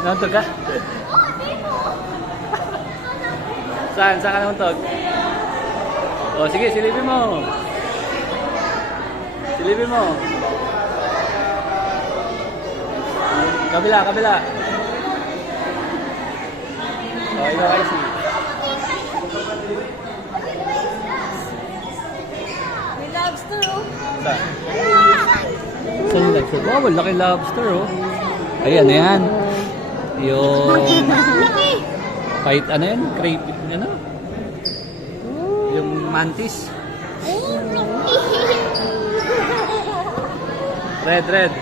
Nauntog ka? Saan? Saan ka nauntog? O sige, silipin mo. Silipin mo. Kabila, kabila. O, ikaw ay si. May lobster, oh. Saan? Saan yung lobster? Wow, laki lobster, oh. Ayan, ayan. Yung... Kahit ano yun? Crepe, ano? Yung mantis. Red, red.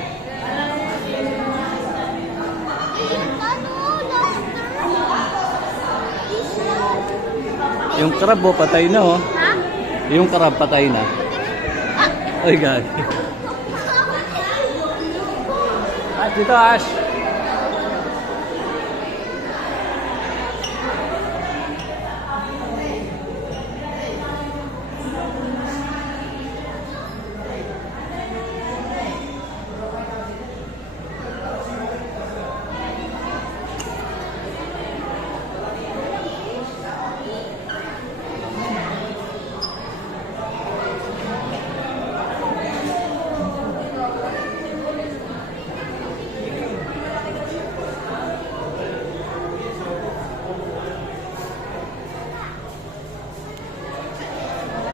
Yung crab, oh, patay na, oh. Yung crab, patay na. Ay, gagi. Dito, Ash.